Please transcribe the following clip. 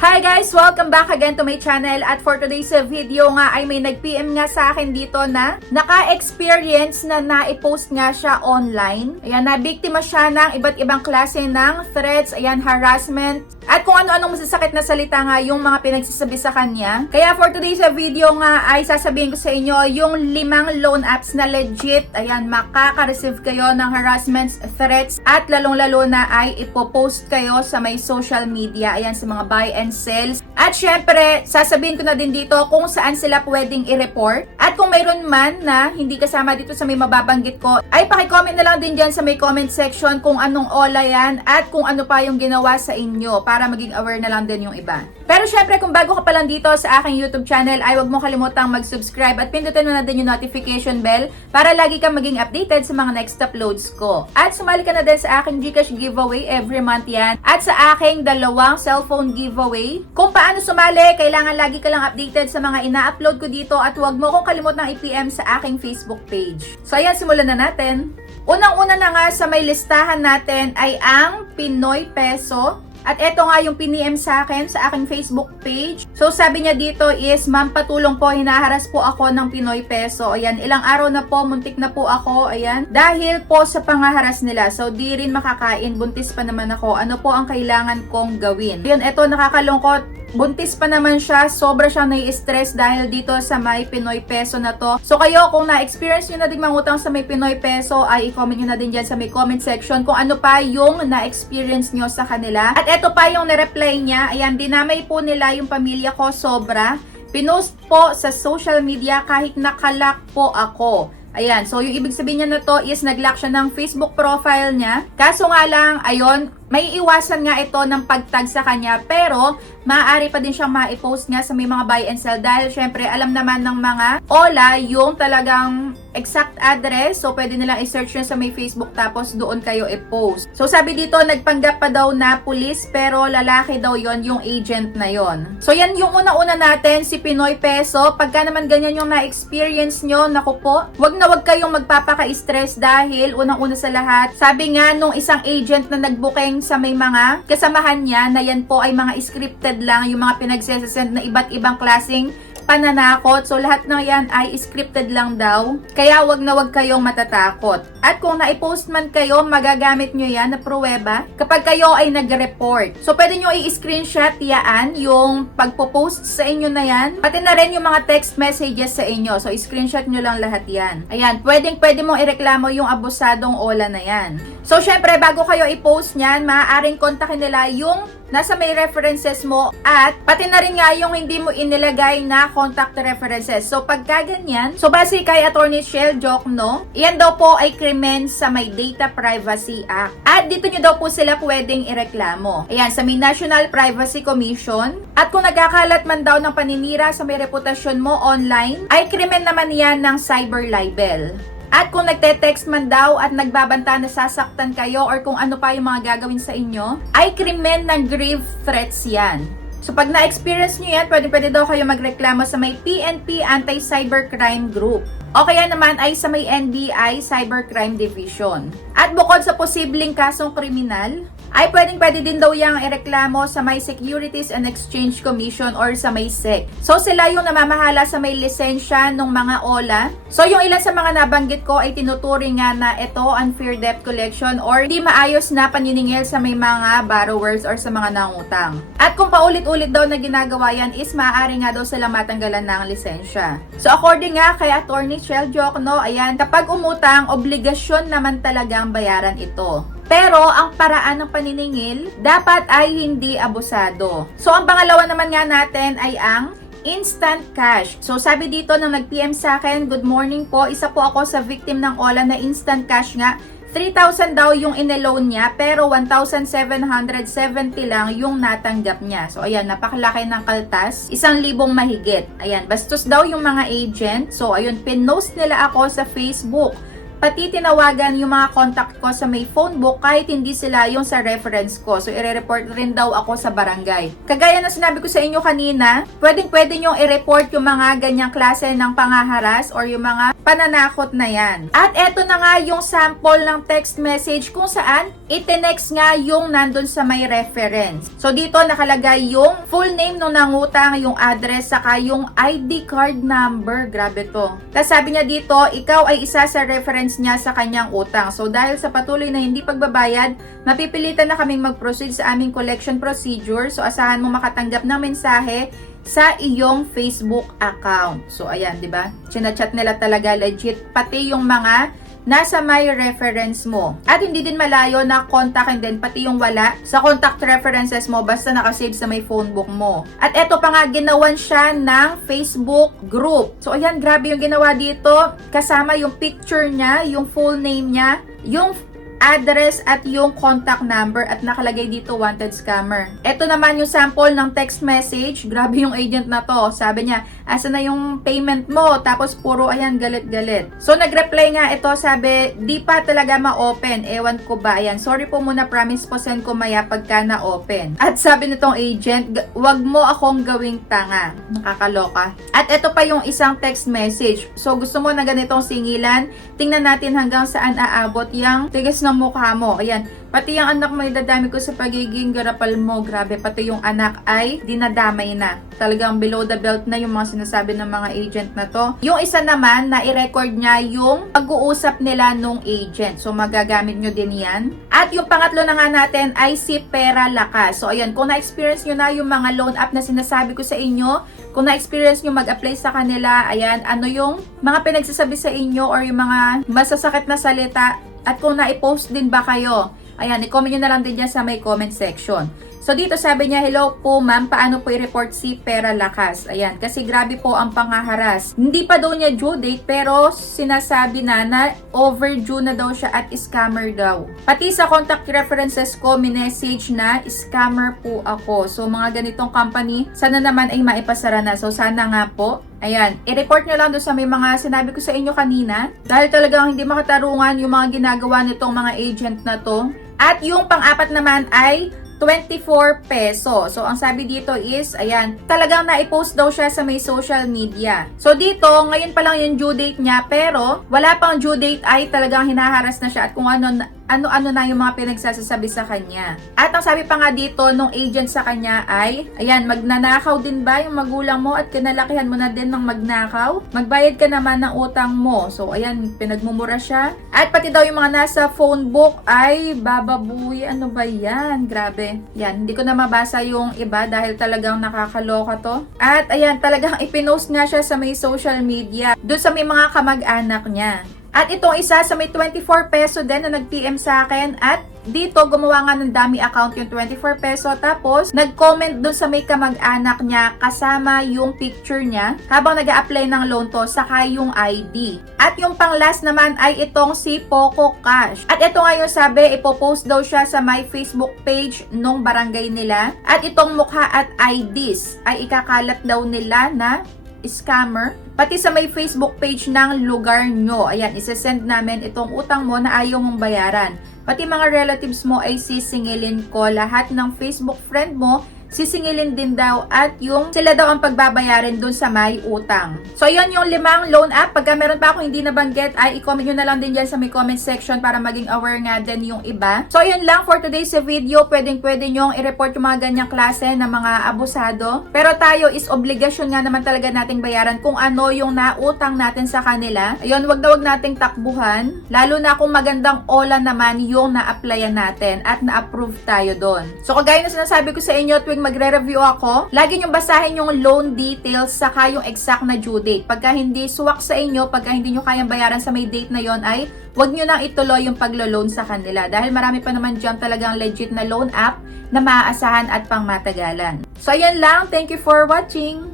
Hi guys! Welcome back again to my channel at for today's video nga ay may nag-PM nga sa akin dito na naka-experience na na-post nga siya online. Ayan, na-biktima siya ng iba't ibang klase ng threats, ayan, harassment, at kung ano-anong masasakit na salita nga yung mga pinagsasabi sa kanya. Kaya for today's video nga ay sasabihin ko sa inyo yung 5 loan apps na legit, ayan, makaka-receive kayo ng harassments, threats, at lalong-lalo na ay ipopost kayo sa may social media, ayan, sa mga buy and sales. At syempre, sasabihin ko na din dito kung saan sila pwedeng i-report. At kung mayroon man na hindi kasama dito sa may mababanggit ko, ay paki-comment na lang din dyan sa may comment section kung anong ola yan at kung ano pa yung ginawa sa inyo para maging aware na lang din yung iba. Pero syempre, kung bago ka pa lang dito sa aking YouTube channel, ay huwag mo kalimutang mag-subscribe at pindutin mo na din yung notification bell para lagi kang maging updated sa mga next uploads ko. At sumali ka na din sa aking GCash giveaway every month yan at sa aking 2 cellphone giveaway. Kung paano sumali, kailangan lagi ka lang updated sa mga ina-upload ko dito at huwag mo kong kalimutang i-PM sa aking Facebook page. So ayan, simulan na natin. Unang-una na nga sa may listahan natin ay ang Pinoy Peso. At eto nga yung piniem sa akin sa aking Facebook page. So sabi niya dito is, "Ma'am, patulong po, hinaharas po ako ng Pinoy Peso." Ayan, ilang araw na po, muntik na po ako, ayan. Dahil po sa pangaharas nila. So di rin makakain, buntis pa naman ako. Ano po ang kailangan kong gawin? Ayan, eto nakakalungkot. Buntis pa naman siya, sobra siyang nai-stress dahil dito sa may Pinoy Peso na to. So kayo, kung na-experience nyo na din mangutang sa may Pinoy Peso, ay i-comment nyo na din dyan sa may comment section kung ano pa yung na-experience nyo sa kanila. At eto pa yung na-reply niya, ayan, dinamay po nila yung pamilya ko sobra. Pinost po sa social media kahit nakalock po ako. Ayan, so yung ibig sabihin niya na to is nag-lock siya ng Facebook profile niya. Kaso nga lang, ayun, may iwasan nga ito ng pag-tag sa kanya, pero maaari pa din siyang ma-post nga sa may mga buy and sell dahil syempre alam naman ng mga ola yung talagang exact address, so pwede nilang i-search yun sa may Facebook tapos doon kayo i-post. So sabi dito, nagpanggap pa daw na pulis pero lalaki daw yon yung agent na yon. So yan yung una-una natin, si Pinoy Peso. Pagka naman ganyan yung na-experience nyo, naku po, wag na wag kayong magpapaka-stress dahil unang-una sa lahat, sabi nga nung isang agent na nag-booking sa may mga kasamahan niya na yan po ay mga scripted lang, yung mga pinagsesend na iba't ibang klaseng pananakot. So lahat ng yan ay scripted lang daw. Kaya wag na wag kayong matatakot. At kung na-post man kayo, magagamit nyo yan na pruweba kapag kayo ay nag-report. So pwede nyo i-screenshot yan yung pagpo-post sa inyo na yan. Pati na rin yung mga text messages sa inyo. So i-screenshot nyo lang lahat yan. Ayan, pwede mong ireklamo yung abusadong ola na yan. So syempre, bago kayo i-post nyan, maaaring kontakin nila yung nasa may references mo at pati na rin nga yung hindi mo inilagay na contact references. So pagka ganyan, so base kay Attorney Shell Jokno, iyan daw po ay krimen sa may Data Privacy Act. At dito nyo daw po sila pwedeng ireklamo. Ayan, sa may National Privacy Commission. At kung nagkakalat man daw ng paninira sa may reputasyon mo online, ay krimen naman yan ng cyber libel. At kung nagte-text man daw at nagbabanta na sasaktan kayo or kung ano pa yung mga gagawin sa inyo, ay krimen ng grave threats yan. So pag na-experience nyo yan, pwede daw kayo magreklamo sa may PNP Anti-Cybercrime Group. O kaya naman ay sa may NBI Cybercrime Division. At bukod sa posibleng kasong kriminal, ay pwede din daw yang ireklamo sa may Securities and Exchange Commission or sa may SEC. So sila yung namamahala sa may lisensya ng mga OLA. So yung ilan sa mga nabanggit ko ay tinuturing nga na ito unfair debt collection or hindi maayos na paniningil sa may mga borrowers or sa mga nangutang. At kung paulit-ulit daw na ginagawa yan is maaari nga daw silang matanggalan ng lisensya. So according nga kay Attorney Shell Jokno, ayan, kapag umutang, obligasyon naman talagang bayaran ito. Pero ang paraan ng paniningil dapat ay hindi abusado. So ang pangalawa naman nga natin ay ang instant cash. So sabi dito nang nag-PM sa akin, "Good morning po, isa po ako sa victim ng OLA na instant cash nga. 3,000 daw yung ine-loan niya pero 1,770 lang yung natanggap niya." So ayan, napakalaki ng kaltas, 1,000 mahigit. Ayan, bastos daw yung mga agent. So ayun, pinost nila ako sa Facebook. Pati tinawagan yung mga contact ko sa may phone book kahit hindi sila yung sa reference ko. So, i-report rin daw ako sa barangay. Kagaya na sinabi ko sa inyo kanina, pwede nyo i-report yung mga ganyang klase ng pangaharas or yung mga pananakot na yan. At eto na nga yung sample ng text message kung saan itinext nga yung nandun sa may reference. So dito nakalagay yung full name nung nangutang, yung address, saka yung ID card number. Grabe to. Tapos sabi niya dito, ikaw ay isa sa reference niya sa kanyang utang. So dahil sa patuloy na hindi pagbabayad, mapipilitan na kaming mag-proceed sa aming collection procedure. So asahan mo makatanggap ng mensahe sa iyong Facebook account. So ayan, 'di ba? Chinachat nila talaga legit pati yung mga nasa my reference mo. At hindi din malayo na kontakin din pati yung wala sa contact references mo basta nakasave sa may phone book mo. At eto pa nga, ginawan siya ng Facebook group. So ayan, grabe yung ginawa dito. Kasama yung picture niya, yung full name niya, yung address at yung contact number at nakalagay dito wanted scammer. Ito naman yung sample ng text message. Grabe yung agent na to. Sabi niya, asa na yung payment mo? Tapos puro ayan, galit-galit. So nag-reply nga ito, sabi, di pa talaga ma-open. Ewan ko ba? Ayan, sorry po muna, promise po send ko maya pagka na-open. At sabi nitong agent, wag mo akong gawing tanga. Nakakaloka. At ito pa yung isang text message. So gusto mo na ganitong singilan? Tingnan natin hanggang saan aabot yung tigas ng mukha mo. Ayan. Pati yung anak mo idadami ko sa pagiging garapal mo. Grabe. Pati yung anak ay dinadamay na. Talagang below the belt na yung mga sinasabi ng mga agent na to. Yung isa naman, na i-record niya yung pag-uusap nila nung agent. So, magagamit nyo din yan. At yung pangatlo na nga natin ay si Pera Lakas. So, ayan. Kung na-experience nyo na yung mga loan app na sinasabi ko sa inyo, kung na-experience nyo mag-apply sa kanila, ayan, ano yung mga pinagsasabi sa inyo or yung mga masasakit na salita, at kung na-post din ba kayo, ayan, i-comment nyo na lang din dyan sa may comment section. So dito sabi niya, hello po ma'am, paano po i-report si Pera Lakas? Ayan, kasi grabe po ang pangaharas. Hindi pa daw niya due date, pero sinasabi na overdue na daw siya at scammer daw. Pati sa contact references ko, minessage na scammer po ako. So mga ganitong company, sana naman ay maipasara na. So sana nga po, ayan, i-report nyo lang doon sa may mga sinabi ko sa inyo kanina. Dahil talagang hindi makatarungan yung mga ginagawa nitong mga agent na to. At yung pang-apat naman ay 24 peso. So, ang sabi dito is, ayan, talagang na-post daw siya sa may social media. So, dito, ngayon pa lang yung due date niya, pero wala pang due date ay talagang hinaharas na siya at kung ano na yung mga pinagsasabi sa kanya. At ang sabi pa nga dito nung agent sa kanya ay, ayan, magnanakaw din ba yung magulang mo at kinalakihan mo na din ng magnakaw? Magbayad ka naman ng utang mo. So, ayan, pinagmumura siya. At pati daw yung mga nasa phone book ay bababuy. Ano ba yan? Grabe. Yan, hindi ko na mabasa yung iba dahil talagang nakakaloka to. At ayan, talagang ipinost nga siya sa may social media. Doon sa may mga kamag-anak niya. At itong isa sa may 24 peso din na nag-PM sa akin at dito gumawa nga ng dummy account yung 24 peso tapos nag-comment dun sa may kamag-anak niya kasama yung picture niya habang nag-a-apply ng loan to saka yung ID. At yung pang last naman ay itong si Poco Cash. At ito nga yung sabi, ipopost daw siya sa my Facebook page nung barangay nila at itong mukha at IDs ay ikakalat daw nila na scammer. Pati sa may Facebook page ng lugar nyo. Ayan, isesend namin itong utang mo na ayaw mong bayaran. Pati mga relatives mo ay sisingilin ko. Lahat ng Facebook friend mo, sisingilin din daw at yung sila daw ang pagbabayarin dun sa may utang. So, yun yung 5 loan app. Pagka meron pa akong hindi nabanggit, ay i-comment nyo na lang din dyan sa may comment section para maging aware nga din yung iba. So, yun lang for today's video. Pwede nyong i-report yung mga ganyang klase ng mga abusado. Pero tayo is obligasyon nga naman talaga nating bayaran kung ano yung nautang natin sa kanila. Ayun, wag na wag nating takbuhan. Lalo na kung magandang ola naman yung na-applyan natin at na-approve tayo doon. So, kagaya na sinasabi ko sa inyo, tuwing magre-review ako, lagi nyo basahin yung loan details saka yung exact na due date. Pagka hindi suwak sa inyo, pagka hindi nyo kayang bayaran sa may date na yon ay huwag nyo nang ituloy yung paglo-loan sa kanila. Dahil marami pa naman dyan talagang legit na loan app na maaasahan at pangmatagalan. So, ayan lang. Thank you for watching!